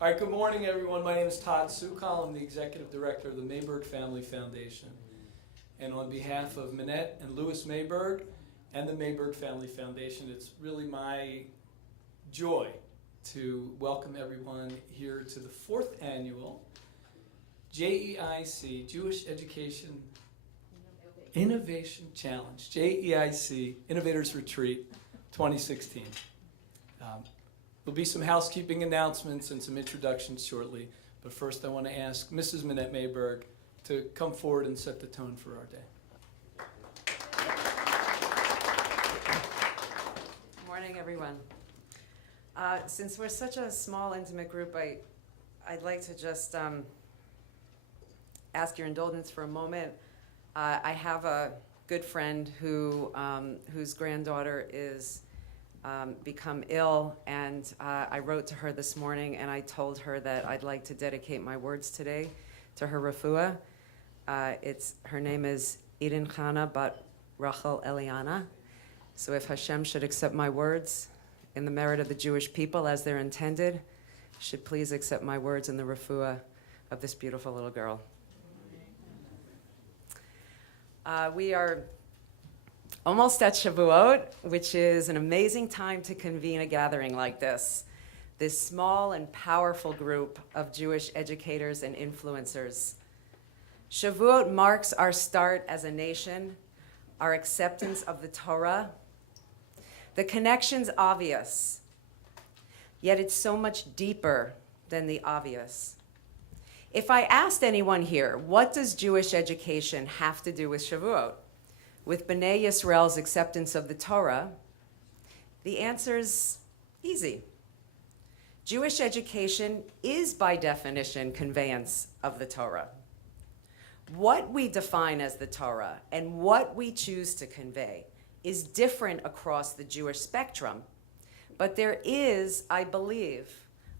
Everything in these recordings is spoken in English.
All right, good morning, everyone. My name is Todd Sukal. I'm the Executive Director of the Mayberg Family Foundation. And on behalf of Manette and Louis Mayberg and the Mayberg Family Foundation, it's really my joy to welcome everyone here to the 4th annual JEIC, Jewish Education Innovation Challenge, JEIC Innovators Retreat 2016. There'll be some housekeeping announcements and some introductions shortly, but first I want to ask Mrs. Manette Mayberg to come forward and set the tone for our day. Good morning, everyone. Since we're such a small, intimate group, I'd like to just ask your indulgence for a moment. I have a good friend whose granddaughter is become ill, and I wrote to her this morning and I told her that I'd like to dedicate my words today to her refuah. Her name is Eden Chana Bat Rachel Eliana. So if Hashem should accept my words in the merit of the Jewish people as they're intended, should please accept my words in the refuah of this beautiful little girl. We are almost at Shavuot, which is an amazing time to convene a gathering like this. This small and powerful group of Jewish educators and influencers. Shavuot marks our start as a nation, our acceptance of the Torah. The connection's obvious, yet it's so much deeper than the obvious. If I asked anyone here, what does Jewish education have to do with Shavuot? With Bnei Yisrael's acceptance of the Torah, the answer's easy. Jewish education is by definition conveyance of the Torah. What we define as the Torah and what we choose to convey is different across the Jewish spectrum, but there is, I believe,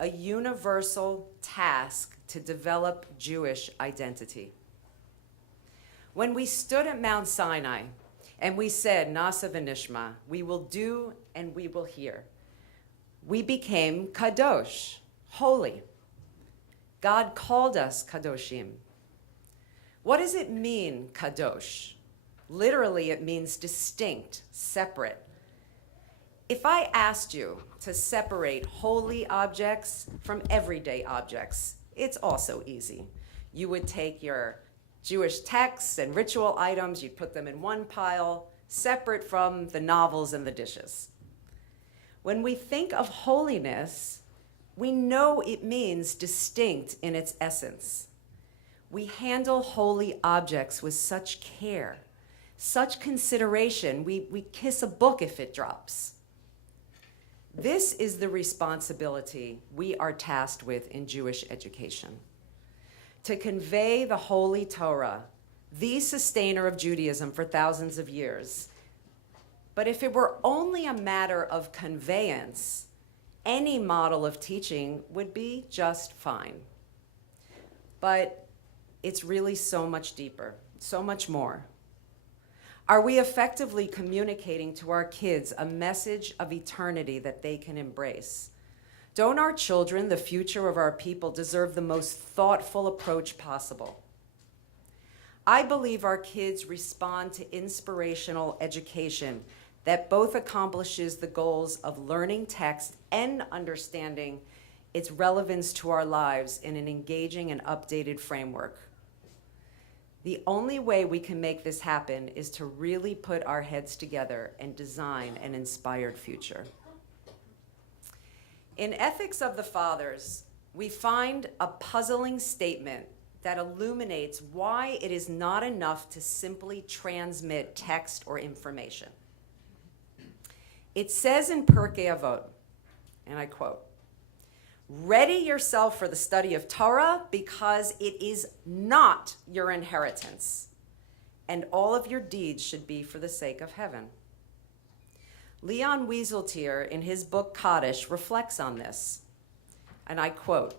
a universal task to develop Jewish identity. When we stood at Mount Sinai and we said, Nasa v'nishma, we will do and we will hear, we became kadosh, holy. God called us kadoshim. What does it mean, kadosh? Literally, it means distinct, separate. If I asked you to separate holy objects from everyday objects, it's also easy. You would take your Jewish texts and ritual items, you'd put them in one pile, separate from the novels and the dishes. When we think of holiness, we know it means distinct in its essence. We handle holy objects with such care, such consideration, we kiss a book if it drops. This is the responsibility we are tasked with in Jewish education. To convey the Holy Torah, the sustainer of Judaism for thousands of years. But if it were only a matter of conveyance, any model of teaching would be just fine. But it's really so much deeper, so much more. Are we effectively communicating to our kids a message of eternity that they can embrace? Don't our children, the future of our people, deserve the most thoughtful approach possible? I believe our kids respond to inspirational education that both accomplishes the goals of learning text and understanding its relevance to our lives in an engaging and updated framework. The only way we can make this happen is to really put our heads together and design an inspired future. In Ethics of the Fathers, we find a puzzling statement that illuminates why it is not enough to simply transmit text or information. It says in Pirkei Avot, and I quote, "Ready yourself for the study of Torah because it is not your inheritance, and all of your deeds should be for the sake of heaven." Leon Wieseltier, in his book Kaddish, reflects on this, and I quote,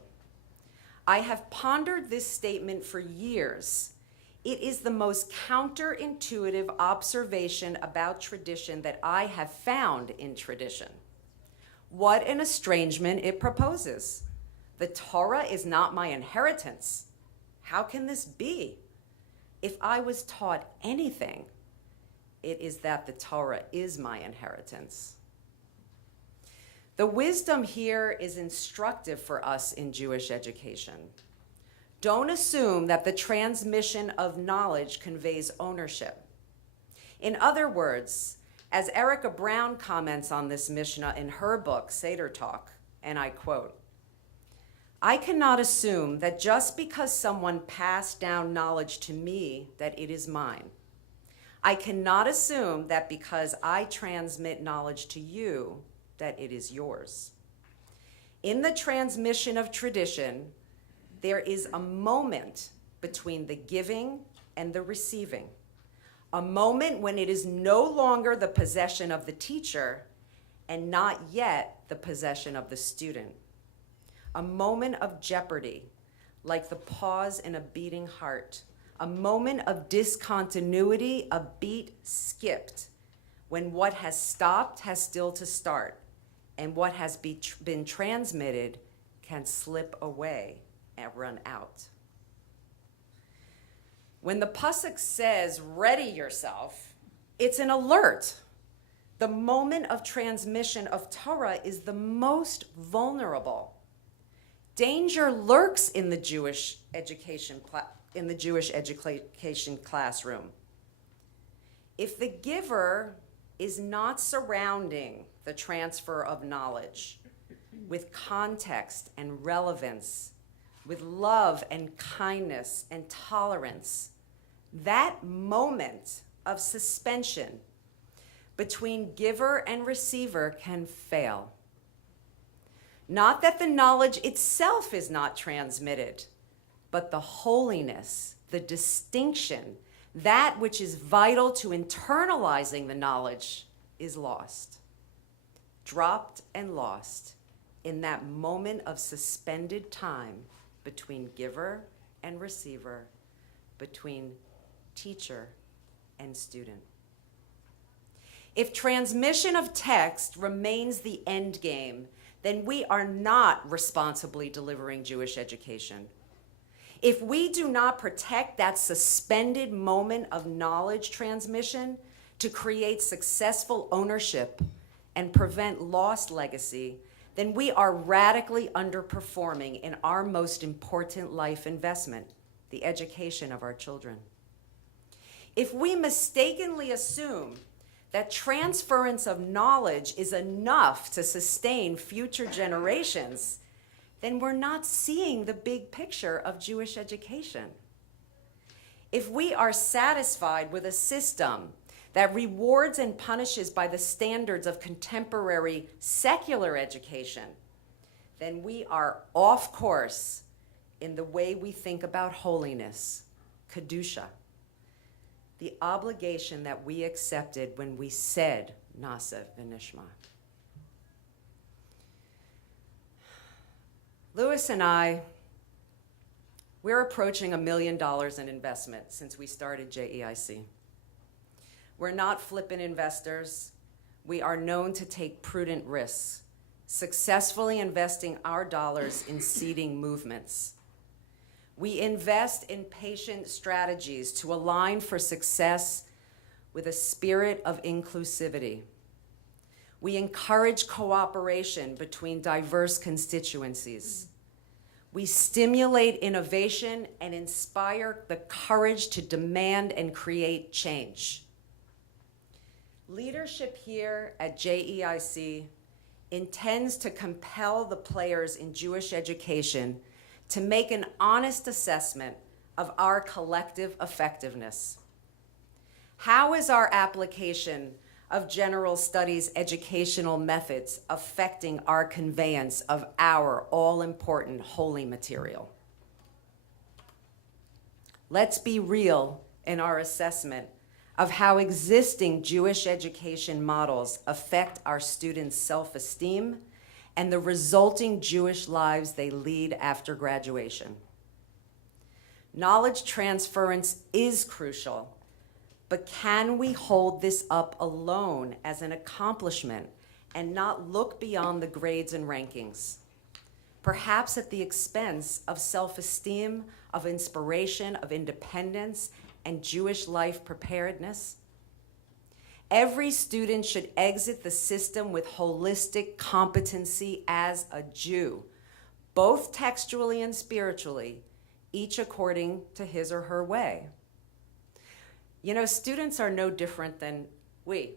"I have pondered this statement for years. It is the most counterintuitive observation about tradition that I have found in tradition. What an estrangement it proposes. The Torah is not my inheritance. How can this be? If I was taught anything, it is that the Torah is my inheritance. The wisdom here is instructive for us in Jewish education. Don't assume that the transmission of knowledge conveys ownership. In other words, as Erica Brown comments on this Mishnah in her book, Seder Talk, and I quote, "I cannot assume that just because someone passed down knowledge to me that it is mine. I cannot assume that because I transmit knowledge to you that it is yours. In the transmission of tradition, there is a moment between the giving and the receiving, a moment when it is no longer the possession of the teacher and not yet the possession of the student. A moment of jeopardy, like the pause in a beating heart, a moment of discontinuity, a beat skipped, when what has stopped has still to start, and what has been transmitted can slip away and run out." When the pasuk says, "Ready yourself," it's an alert. The moment of transmission of Torah is the most vulnerable. Danger lurks in the Jewish education classroom. If the giver is not surrounding the transfer of knowledge with context and relevance, with love and kindness and tolerance, that moment of suspension between giver and receiver can fail. Not that the knowledge itself is not transmitted, but the holiness, the distinction, that which is vital to internalizing the knowledge is lost, dropped and lost in that moment of suspended time between giver and receiver, between teacher and student. If transmission of text remains the end game, then we are not responsibly delivering Jewish education. If we do not protect that suspended moment of knowledge transmission to create successful ownership and prevent lost legacy, then we are radically underperforming in our most important life investment, the education of our children. If we mistakenly assume that transference of knowledge is enough to sustain future generations, then we're not seeing the big picture of Jewish education. If we are satisfied with a system that rewards and punishes by the standards of contemporary secular education, then we are off course in the way we think about holiness, kedusha, the obligation that we accepted when we said Na'aseh v'nishma. Louis and I, we're approaching $1 million in investment since we started JEIC. We're not flippant investors. We are known to take prudent risks, successfully investing our dollars in seeding movements. We invest in patient strategies to align for success with a spirit of inclusivity. We encourage cooperation between diverse constituencies. We stimulate innovation and inspire the courage to demand and create change. Leadership here at JEIC intends to compel the players in Jewish education to make an honest assessment of our collective effectiveness. How is our application of general studies educational methods affecting our conveyance of our all-important holy material? Let's be real in our assessment of how existing Jewish education models affect our students' self-esteem and the resulting Jewish lives they lead after graduation. Knowledge transference is crucial, but can we hold this up alone as an accomplishment and not look beyond the grades and rankings? perhaps at the expense of self-esteem, of inspiration, of independence, and Jewish life preparedness? Every student should exit the system with holistic competency as a Jew, both textually and spiritually, each according to his or her way. You know, students are no different than we.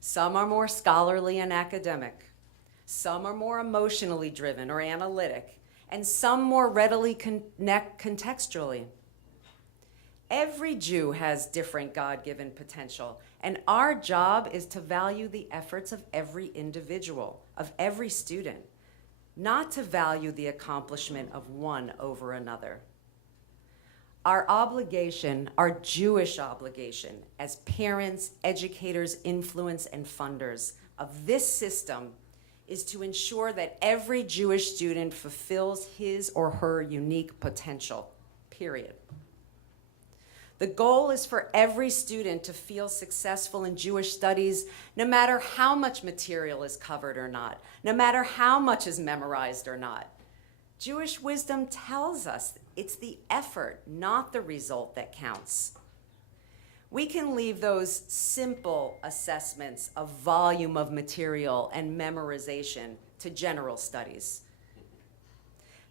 Some are more scholarly and academic. Some are more emotionally driven or analytic, and some more readily connect contextually. Every Jew has different God-given potential, and our job is to value the efforts of every individual, of every student, not to value the accomplishment of one over another. Our obligation, our Jewish obligation, as parents, educators, influence, and funders of this system is to ensure that every Jewish student fulfills his or her unique potential, period. The goal is for every student to feel successful in Jewish studies, no matter how much material is covered or not, no matter how much is memorized or not. Jewish wisdom tells us it's the effort, not the result, that counts. We can leave those simple assessments of volume of material and memorization to general studies.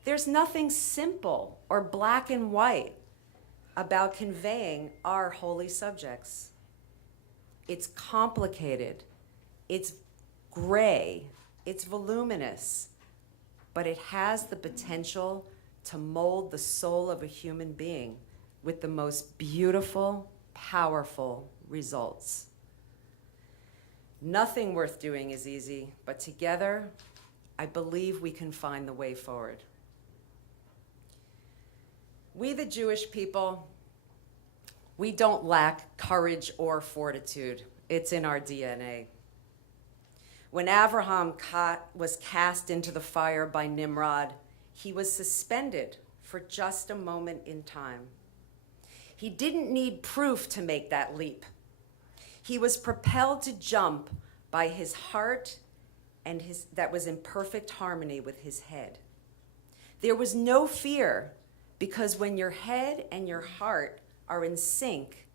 There's nothing simple or black and white about conveying our holy subjects. It's complicated, it's gray, it's voluminous, but it has the potential to mold the soul of a human being with the most beautiful, powerful results. Nothing worth doing is easy, but together, I believe we can find the way forward. We, the Jewish people, we don't lack courage or fortitude. It's in our DNA. When Abraham was cast into the fire by Nimrod, he was suspended for just a moment in time. He didn't need proof to make that leap. He was propelled to jump by his heart and that was in perfect harmony with his head. There was no fear, because when your head and your heart are in sync,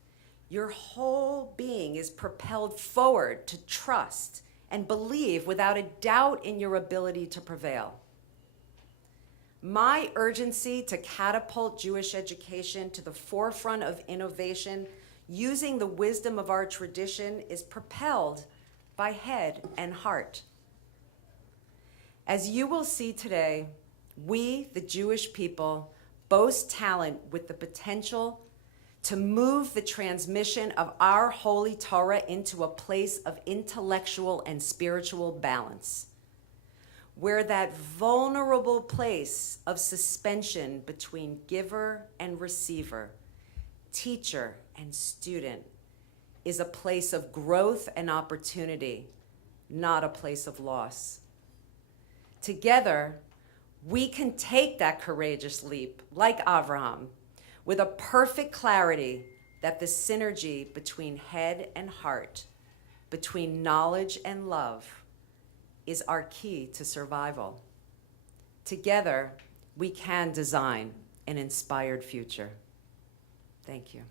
your whole being is propelled forward to trust and believe without a doubt in your ability to prevail. My urgency to catapult Jewish education to the forefront of innovation using the wisdom of our tradition is propelled by head and heart. As you will see today, we, the Jewish people, boast talent with the potential to move the transmission of our holy Torah into a place of intellectual and spiritual balance, where that vulnerable place of suspension between giver and receiver, teacher and student, is a place of growth and opportunity, not a place of loss. Together, we can take that courageous leap, like Abraham, with a perfect clarity that the synergy between head and heart, between knowledge and love, is our key to survival. Together, we can design an inspired future. Thank you.